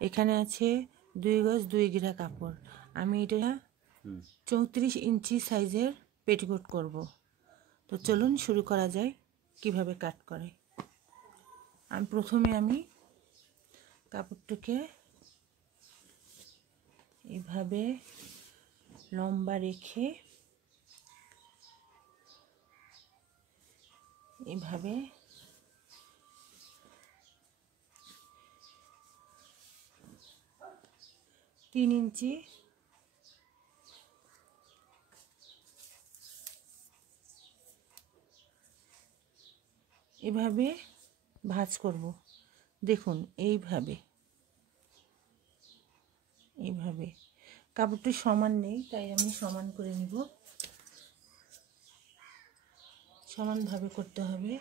এখানে আছে 2 গজ 2 গিরা কাপড়। আমি এটা 34 ইঞ্চি সাইজের পেটিকোট করব। তো চলুন শুরু করা যায় কিভাবে কাট করে। প্রথমে আমি কাপড়টাকে এইভাবে লম্বা রেখে এইভাবে তিন ইঞ্চি এভাবে ভাঁজ করব। দেখুন এইভাবে কাপড়টি সমান নেই, তাই আমি সমান করে নিব। সমানভাবে করতে হবে।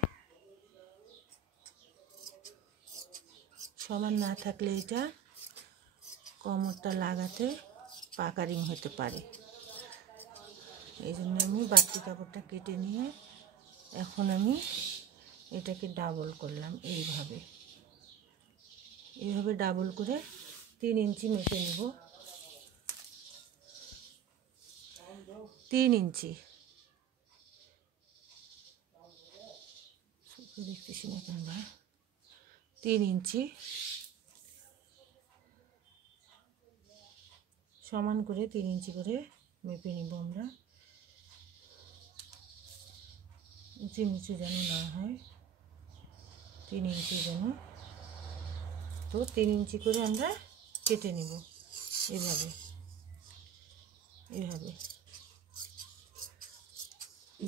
সমান না থাকলে এটা কোমরটা লাগাতে পাকারিং হতে পারে। এই জন্য আমি বাড়তি কাপড়টা কেটে নিয়ে এখন আমি এটাকে ডাবল করলাম। এইভাবে ডাবল করে 3 ইঞ্চি মেপে নেব। 3 ইঞ্চি দেখতেছি না কেন ভাই। 3 ইঞ্চি সমান করে 3 ইঞ্চি করে মেপে নিব আমরা। উঁচু নিচু যেন না হয়, 3 ইঞ্চি যেন। তো 3 ইঞ্চি করে আমরা কেটে নিব। এইভাবে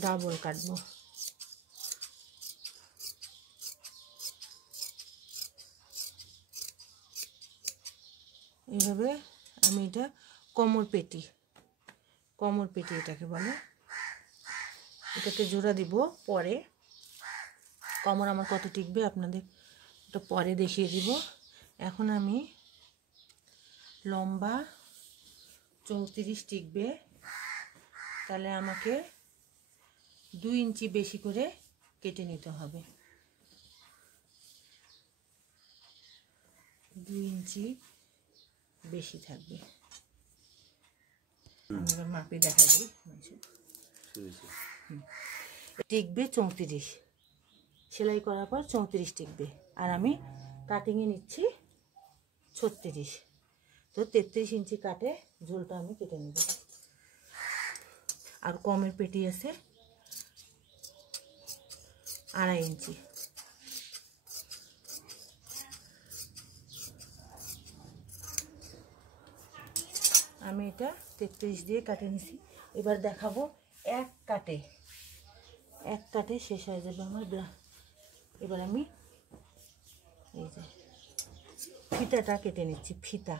ডাবল কাটবো। এইভাবে আমি এটা কোমর পেটি এটাকে বলে। এটাকে জোড়া দিব পরে। কোমর আমার কত টিকবে আপনাদের এটা পরে দেখিয়ে দিব। এখন আমি লম্বা 34 টিকবে, তাহলে আমাকে 2 ইঞ্চি বেশি করে কেটে নিতে হবে। 2 ইঞ্চি বেশি থাকবে। এবার মাপে দেখা দিই। টিকবে 34, সেলাই করার পর 34 টিকবে। আর আমি কাটিংয়ে নিচ্ছি 36। তো 33 ইঞ্চি কাটে ঝোলটা আমি কেটে নেব। আর কমের পেটি আছে 2.5 ইঞ্চি। আমি এটা 33 দিয়ে কাটে নিছি। এবার দেখাবো এক কাটে শেষ হয়ে যাবে আমার। এবার আমি এই যে ফিতাটা কেটে নিচ্ছি। ফিতা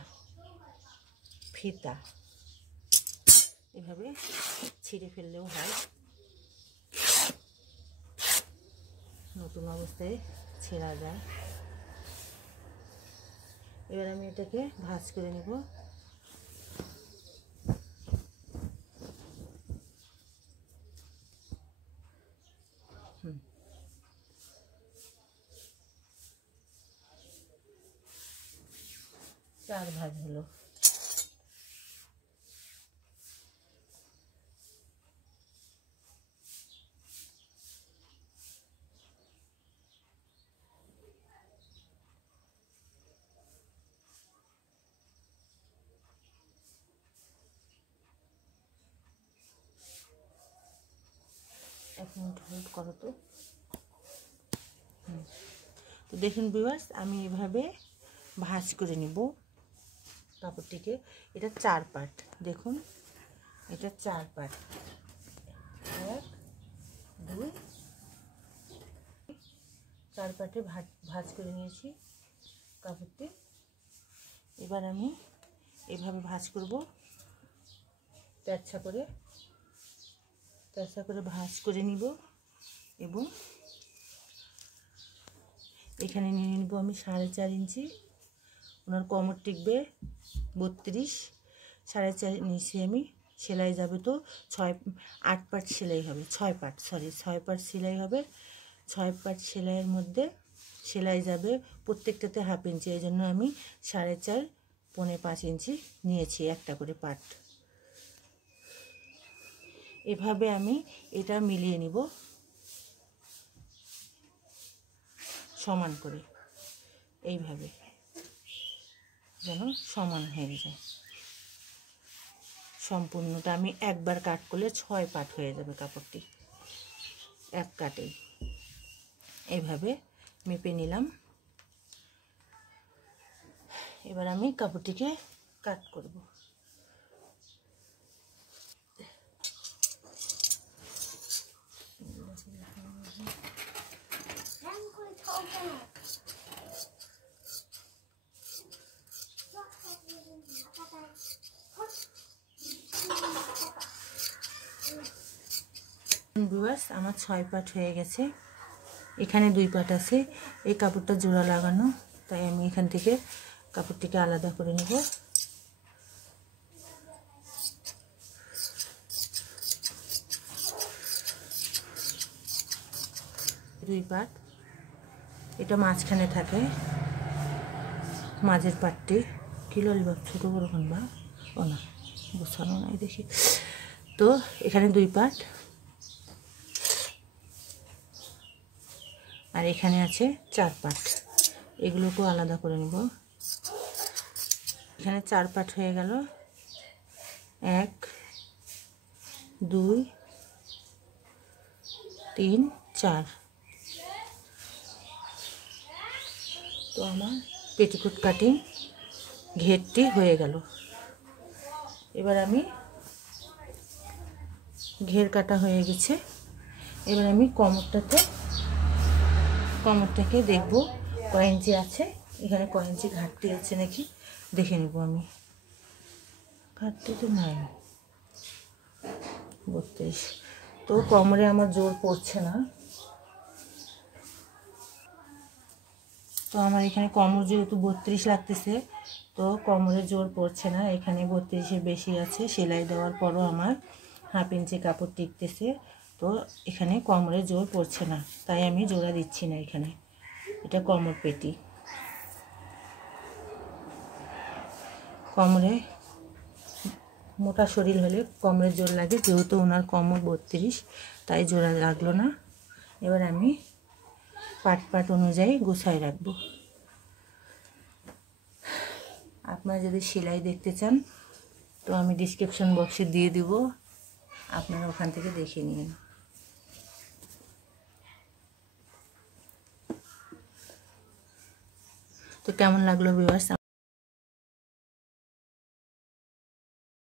এভাবে ছিঁড়ে ফেললেও হয়, নতুন অবস্থায় ছেঁড়া যায়। এবার আমি এটাকে ভাঁজ করে নেব। চার ভাঁজ হলো। এক মিনিট হোল্ড করো তো। তো দেখুন ভিউয়ার্স, আমি এভাবে ভাঁজ করে নিব কাপড়টিকে। এটা 4 পার্ট। দেখুন এটা 4 পার্ট। 1 2 4 পার্টে ভাঁজ করে নিয়েছি কাপড়টি। এবার আমি এভাবে ভাঁজ করব, তেরছা করে ভাঁজ করে নিব। এবং এখানে নিয়ে নেব আমি 4.5 ইঞ্চি। ওনার কোমর টিকবে 32, 4.5 নিচে আমি সেলাই যাবে। তো 8 পার্ট সেলাই হবে। 6 পার্ট সেলাই হবে। 6 পার্ট সেলাইয়ের মধ্যে সেলাই যাবে প্রত্যেকটাতে 1/2 ইঞ্চি, এই জন্য আমি 4.5 পৌনে 5 ইঞ্চি নিয়েছি একটা করে পার্ট। এভাবে আমি এটা মিলিয়ে নিব সমান করে, এইভাবে যেন সমান হয়ে যায়। সম্পূর্ণটা আমি একবার কাট করলে 6 পার্ট হয়ে যাবে কাপড়টি, এক কাটেই। এইভাবে মেপে নিলাম। এবার আমি কাপড়টিকে কাট করব। ভিউয়ার্স, আমার 6 পার্ট হয়ে গেছে। এখানে 2 পার্ট আছে, এই কাপড়টা জোড়া লাগানো, তাই আমি এখান থেকে কাপড়টিকে আলাদা করে নেব। দুই পার্ট, এটা মাঝখানে থাকে, মাঝের পার্টটি কিলো লিবা ছোটো বড় কোনবা ও না গোছানো নাই দেখি। তো এখানে 2 পার্ট, আর এখানে আছে 4 পার্ট, এগুলোকেও আলাদা করে নেব। এখানে 4 পার্ট হয়ে গেল, 1 2 3 4। তো আমার পেটিকোট কাটিং ঘেরটি হয়ে গেল। এবার আমি ঘের কাটা হয়ে গেছে। এবার আমি কোমরটাকে দেখব কয় ইঞ্চি আছে, এখানে কয় ইঞ্চি ঘাটতি আছে নাকি দেখে নেব আমি। ঘাটতি তো নাই, 32। তো কোমরে আমার জোর পড়ছে না, তো আমার এখানে কোমর যেহেতু 32 লাগতেছে, তো কোমরে জোর পড়ছে না। এখানে 32-এর বেশি আছে, সেলাই দেওয়ার পরও আমার 1/2 ইঞ্চি কাপড় টিকতেছে, তো এখানে কোমরে জোর পড়ছে না, তাই আমি জোড়া দিচ্ছি না এখানে। এটা কোমর পেটি। কোমরে মোটা শরীর হলে কোমরে জোর লাগে, যেহেতু ওনার কোমর 32, তাই জোড়া লাগলো না। এবার আমি পাট অনুযায়ী গুছাই রাখবো। আপনারা যদি সেলাই দেখতে চান তো আমি ডেসক্রিপশন বক্সে দিয়ে দিব, আপনারা ওখান থেকে দেখে নিন। তো কেমন লাগলো ভিউয়ার্স?